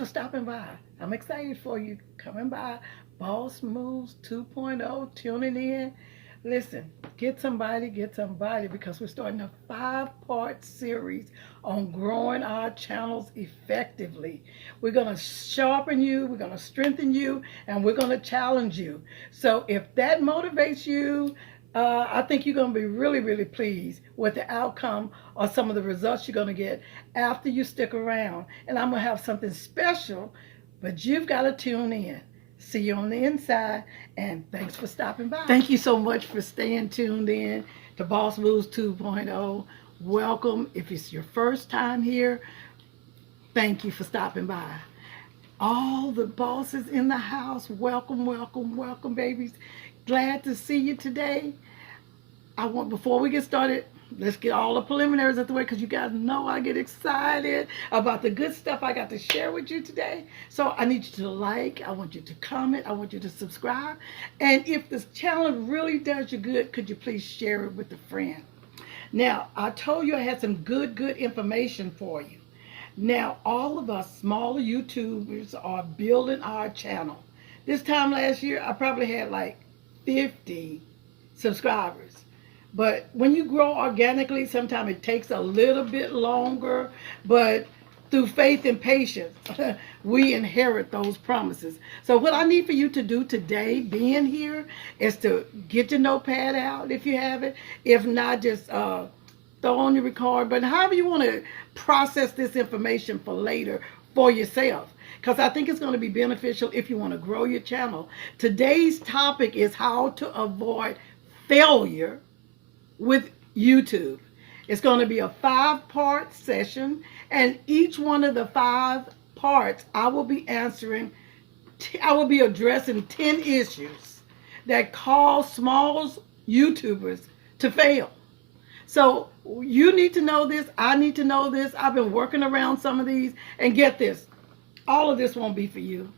for stopping by. I'm excited for you coming by. Boss Moves 2.0, tuning in. Listen, get somebody, because we're starting a 5-part series on growing our channels effectively. We're going to sharpen you, we're going to strengthen you, and we're going to challenge you. So if that motivates you, I think you're going to be really, really pleased with the outcome or some of the results you're going to get after you stick around. And I'm going to have something special, but you've got to tune in. See you on the inside, and thanks for stopping by. Thank you so much for staying tuned in to Boss Moves 2.0. Welcome. If it's your first time here, thank you for stopping by. All the bosses in the house, welcome, welcome, welcome, babies. Glad to see you today. Before we get started, let's get all the preliminaries out the way, because you guys know I get excited about the good stuff I got to share with you today. So I need you to like, I want you to comment, I want you to subscribe. And if this channel really does you good, could you please share it with a friend? Now, I told you I had some good information for you. Now, all of us smaller YouTubers are building our channel. This time last year, I probably had like 50 subscribers. But when you grow organically, sometimes it takes a little bit longer, but through faith and patience, we inherit those promises. So what I need for you to do today, being here, is to get your notepad out if you have it. If not, just throw on your record. But however you want to process this information for later for yourself, because I think it's going to be beneficial if you want to grow your channel. Today's topic is how to avoid failure with YouTube. It's going to be a 5-part session, and each one of the 5 parts I will be addressing 10 issues that cause small YouTubers to fail. So you need to know this, I need to know this. I've been working around some of these, and get this, all of this won't be for you.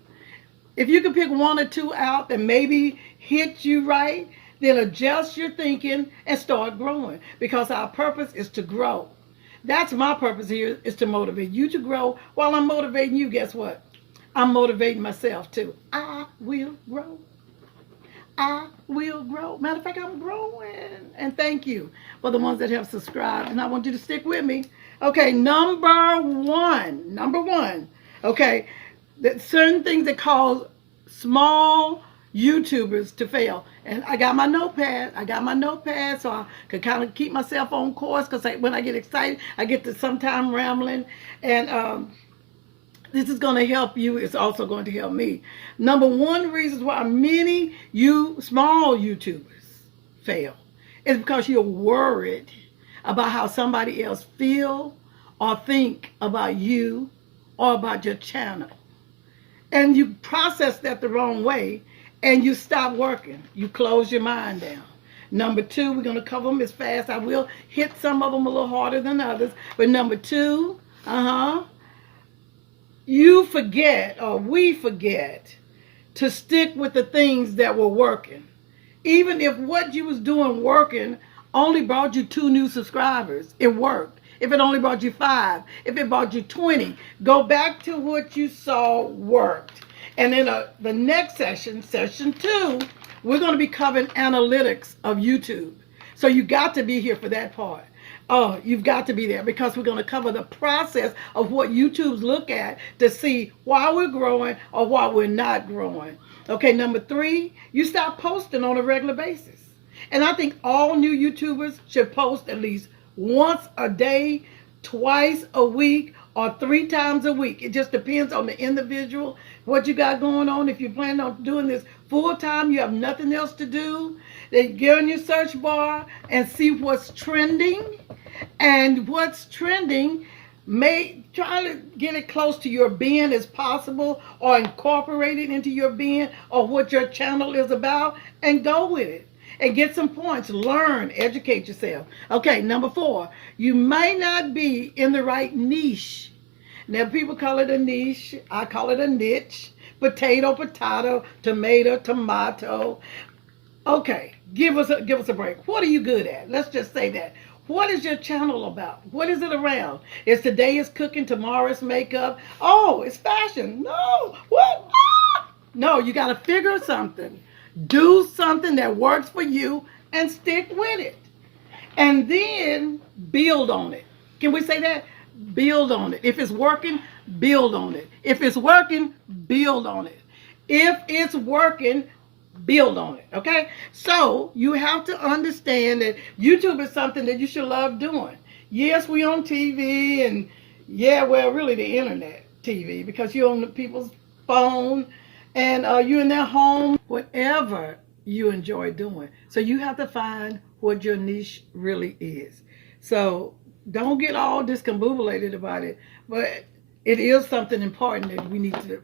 If you can pick 1 or 2 out that maybe hit you right, then adjust your thinking and start growing, because our purpose is to grow. That's my purpose here, is to motivate you to grow. While I'm motivating you, guess what? I'm motivating myself too. I will grow. I will grow. Matter of fact, I'm growing. And thank you for the ones that have subscribed. And I want you to stick with me. Okay, number one. Okay, that certain things that cause small YouTubers to fail. And I got my notepad. So I can kind of keep myself on course, because when I get excited, I get to sometime rambling. And this is going to help you. It's also going to help me. Number 1 reason why many small YouTubers fail is because you're worried about how somebody else feel or think about you or about your channel. And you process that the wrong way, and you stop working. You close your mind down. Number 2, we're going to cover them as fast. I will hit some of them a little harder than others. But number 2, you forget, or we forget, to stick with the things that were working. Even if what you was doing working only brought you 2 new subscribers, it worked. If it only brought you 5, if it brought you 20, go back to what you saw worked. And in the next session, session 2, we're going to be covering analytics of YouTube. So you got to be here for that part. Oh, you've got to be there, because we're going to cover the process of what YouTube's look at to see why we're growing or why we're not growing. Okay, number 3, you stop posting on a regular basis. And I think all new YouTubers should post at least once a day, twice a week, or 3 times a week. It just depends on the individual, what you got going on. If you plan on doing this full time, you have nothing else to do, then get in your search bar and see what's trending. And what's trending, may try to get it close to your being as possible, or incorporate it into your being or what your channel is about, and go with it. And get some points, learn, educate yourself. Okay, number 4, you may not be in the right niche. Now, people call it a niche. I call it a niche. Potato, tomato, tomato. Okay, give us a break. What are you good at? Let's just say that. What is your channel about? What is it around? Is today is cooking, tomorrow's makeup? Oh, it's fashion. No. What? Ah! No, you got to figure something. Do something that works for you and stick with it. And then build on it. Can we say that? Build on it. If it's working, build on it. If it's working, build on it. If it's working, build on it. Okay? So you have to understand that YouTube is something that you should love doing. Yes, we on TV and yeah, well, really the internet TV because you're on the people's phone and you're in their home, whatever you enjoy doing. So you have to find what your niche really is. So don't get all discombobulated about it, but it is something important that we need to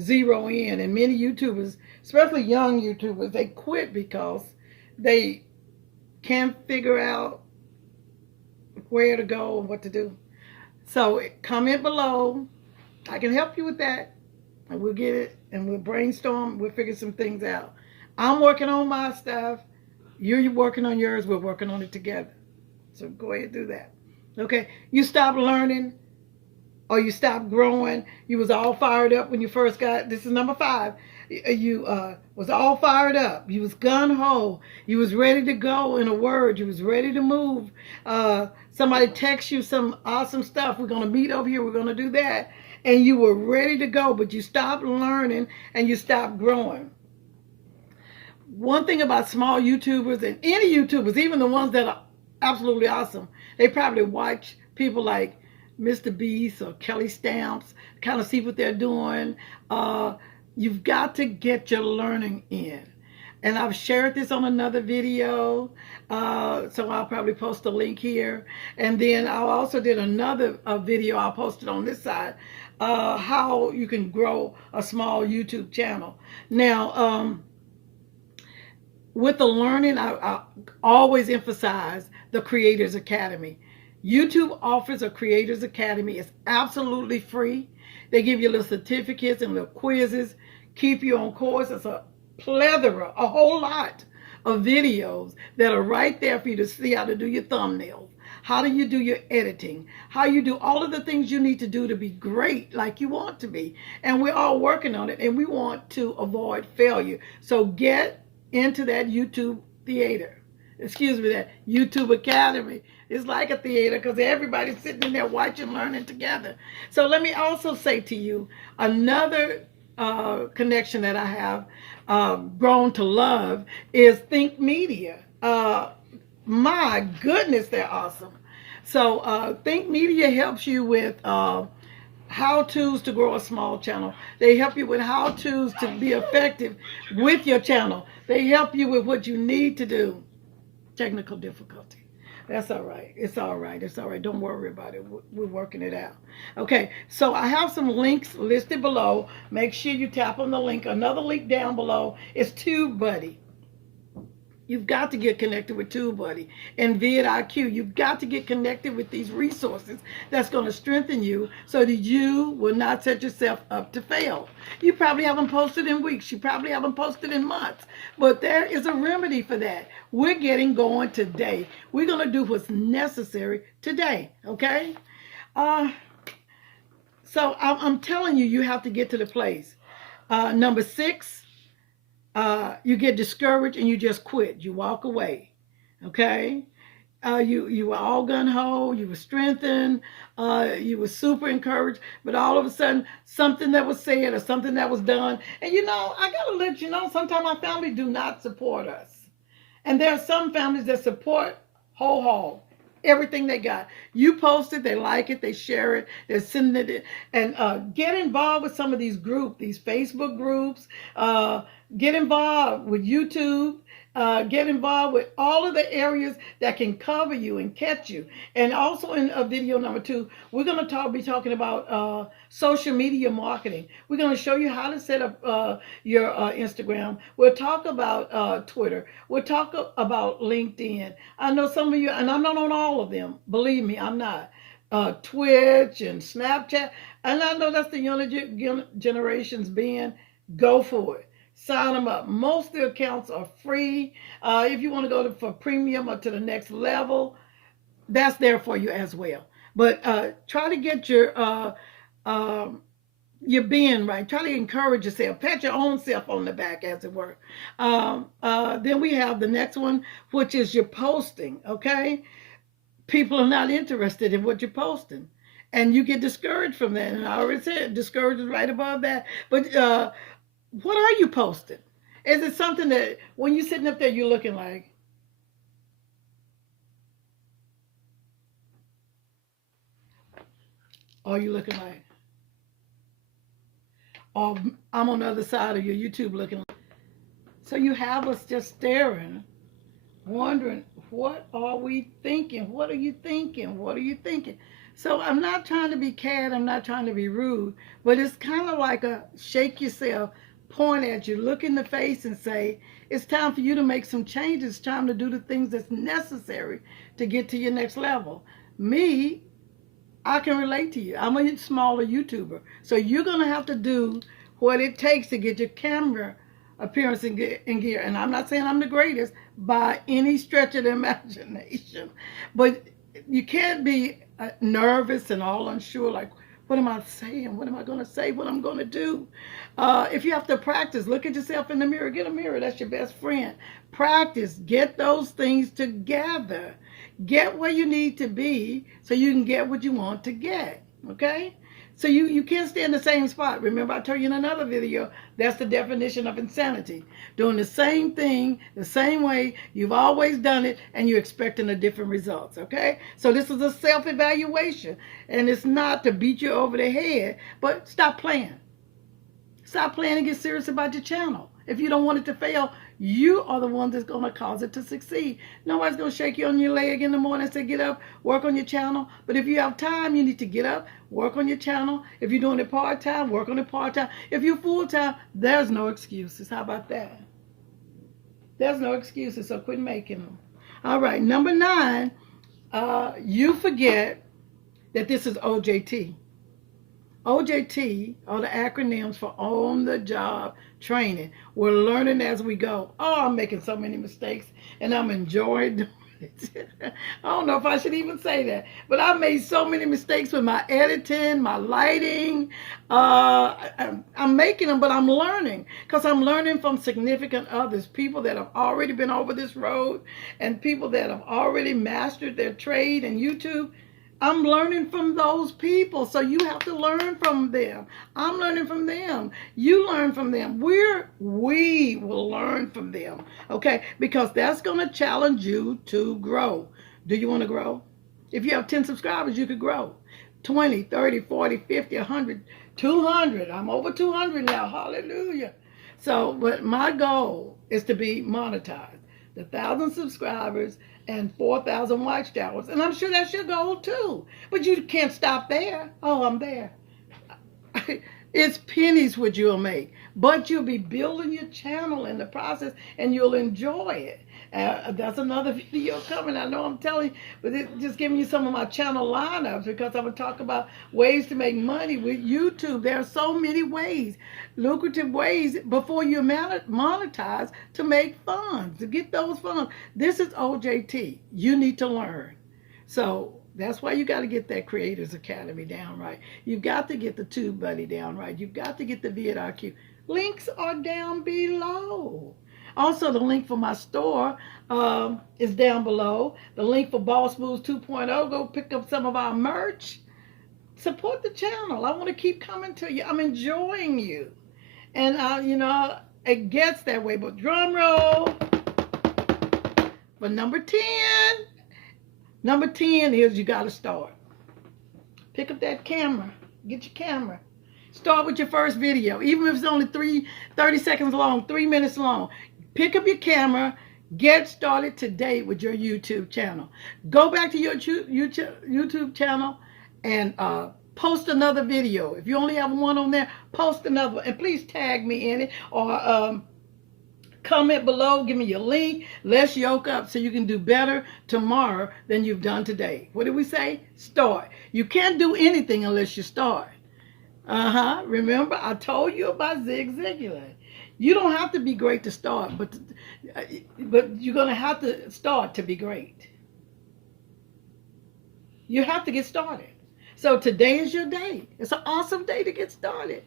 zero in. And many YouTubers, especially young YouTubers, they quit because they can't figure out where to go and what to do. So comment below. I can help you with that. And we'll get it and we'll brainstorm. We'll figure some things out. I'm working on my stuff. You're working on yours. We're working on it together. So go ahead and do that. Okay. You stop learning or you stop growing. You was all fired up when you first got, this is number 5. You was all fired up. You was gung-ho. You was ready to go, in a word. You was ready to move. Somebody text you some awesome stuff. We're going to meet over here. We're going to do that. And you were ready to go, but you stopped learning and you stopped growing. One thing about small YouTubers and any YouTubers, even the ones that are absolutely awesome, they probably watch people like Mr. Beast or Kelly Stamps, kind of see what they're doing. You've got to get your learning in. And I've shared this on another video, so I'll probably post a link here. And then I also did another video I'll post it on this side, how you can grow a small YouTube channel. Now, with the learning, I always emphasize the Creators Academy. YouTube offers a Creators Academy. It's absolutely free. They give you little certificates and little quizzes, keep you on course. It's a plethora, a whole lot of videos that are right there for you to see how to do your thumbnails, how do you do your editing, how you do all of the things you need to do to be great like you want to be. And we're all working on it, and we want to avoid failure. So get into that YouTube theater. Excuse me, that YouTube Academy. It's like a theater because everybody's sitting in there watching, learning together. So let me also say to you, another connection that I have grown to love is Think Media. My goodness, they're awesome. So Think Media helps you with how-tos to grow a small channel. They help you with how-tos to be effective with your channel. They help you with what you need to do. Technical difficulty. That's all right. It's all right. It's all right. Don't worry about it. We're working it out. Okay, so I have some links listed below. Make sure you tap on the link. Another link down below is Tube Buddy. You've got to get connected with Tube Buddy and VidIQ. You've got to get connected with these resources that's going to strengthen you so that you will not set yourself up to fail. You probably haven't posted in weeks. You probably haven't posted in months. But there is a remedy for that. We're getting going today. We're going to do what's necessary today, okay? So I'm telling you, you have to get to the place. Number 6. You get discouraged and you just quit. You walk away, okay? You were all gung-ho, you were strengthened, you were super encouraged, but all of a sudden, something that was said or something that was done, and you know, I gotta let you know, sometimes our family do not support us. And there are some families that support whole everything they got. You post it, they like it, they share it, they're sending it, and get involved with some of these groups, these Facebook groups. Get involved with YouTube. Get involved with all of the areas that can cover you and catch you. And also in video number 2, we're going to be talking about social media marketing. We're going to show you how to set up your Instagram. We'll talk about Twitter. We'll talk about LinkedIn. I know some of you, and I'm not on all of them. Believe me, I'm not. Twitch and Snapchat. And I know that's the younger generation's being. Go for it. Sign them up. Most of the accounts are free. If you want to go for premium or to the next level, that's there for you as well. But try to get your being right. Try to encourage yourself. Pat your own self on the back, as it were. Then we have the next one, which is your posting. Okay, people are not interested in what you're posting, and you get discouraged from that. And I already said discouraged is right above that. But what are you posting? Is it something that when you're sitting up there, you're looking like, are you looking like, or I'm on the other side of your YouTube looking like? So you have us just staring, wondering, what are we thinking? What are you thinking? What are you thinking? So I'm not trying to be cad, I'm not trying to be rude, but it's kind of like a shake yourself, point at you, look in the face and say, it's time for you to make some changes. It's time to do the things that's necessary to get to your next level. Me, I can relate to you. I'm a smaller YouTuber. So you're going to have to do what it takes to get your camera appearance in gear. And I'm not saying I'm the greatest by any stretch of the imagination. But you can't be nervous and all unsure, like, what am I saying? What am I going to say? What I'm going to do? If you have to practice, look at yourself in the mirror. Get a mirror. That's your best friend. Practice. Get those things together. Get where you need to be so you can get what you want to get. Okay? So you can't stay in the same spot. Remember, I told you in another video, that's the definition of insanity. Doing the same thing, the same way, you've always done it, and you're expecting a different results, okay? So this is a self-evaluation, and it's not to beat you over the head, but stop playing. Stop playing and get serious about your channel. If you don't want it to fail, you are the one that's going to cause it to succeed. Nobody's going to shake you on your leg in the morning and say, get up, work on your channel. But if you have time, you need to get up, work on your channel. If you're doing it part-time, work on it part-time. If you're full-time, there's no excuses. How about that? There's no excuses, so quit making them. All right, number 9, you forget that this is OJT. OJT are the acronyms for on the job training. We're learning as we go. Oh, I'm making so many mistakes and I'm enjoying doing it. I don't know if I should even say that, but I've made so many mistakes with my editing, my lighting. I'm making them, but I'm learning because I'm learning from significant others, people that have already been over this road and people that have already mastered their trade and YouTube. I'm learning from those people, so you have to learn from them. I'm learning from them. You learn from them. We will learn from them, okay? Because that's going to challenge you to grow. Do you want to grow? If you have 10 subscribers, you could grow. 20, 30, 40, 50, 100, 200. I'm over 200 now. Hallelujah. So, but my goal is to be monetized. The 1,000 subscribers and 4,000 watchtowers. And I'm sure that's your goal too. But you can't stop there. Oh, I'm there. It's pennies what you'll make. But you'll be building your channel in the process and you'll enjoy it. That's another video coming. I know I'm telling you, but it's just giving you some of my channel lineups because I'm going to talk about ways to make money with YouTube. There are so many ways, lucrative ways before you monetize to make funds, to get those funds. This is OJT. You need to learn. So that's why you got to get that Creators Academy down right. You've got to get the Tube Buddy down right. You've got to get the VIDIQ. Links are down below. Also, the link for my store is down below. The link for Boss Moves 2.0. Go pick up some of our merch. Support the channel. I want to keep coming to you. I'm enjoying you. And, you know, it gets that way. But drum roll for number 10. Number 10 is you got to start. Pick up that camera. Get your camera. Start with your first video. Even if it's only 30 seconds long, 3 minutes long. Pick up your camera, get started today with your YouTube channel. Go back to your YouTube channel and post another video. If you only have one on there, post another one. And please tag me in it or comment below, give me your link. Let's yoke up so you can do better tomorrow than you've done today. What did we say? Start. You can't do anything unless you start. Remember, I told you about Zig Ziglar. You don't have to be great to start, but you're going to have to start to be great. You have to get started. So today is your day. It's an awesome day to get started.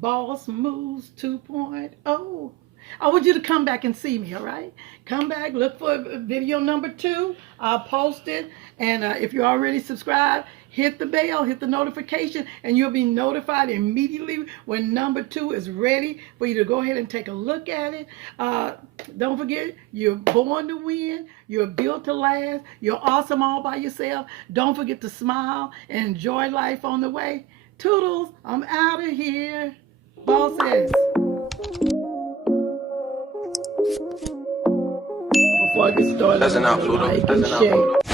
Boss Moves 2.0. I want you to come back and see me, all right? Come back, look for video number 2. I'll post it. And if you're already subscribed, hit the bell, hit the notification, and you'll be notified immediately when number 2 is ready for you to go ahead and take a look at it. Don't forget, you're born to win. You're built to last. You're awesome all by yourself. Don't forget to smile and enjoy life on the way. Toodles, I'm out of here. Bosses. Before I get started, like and share.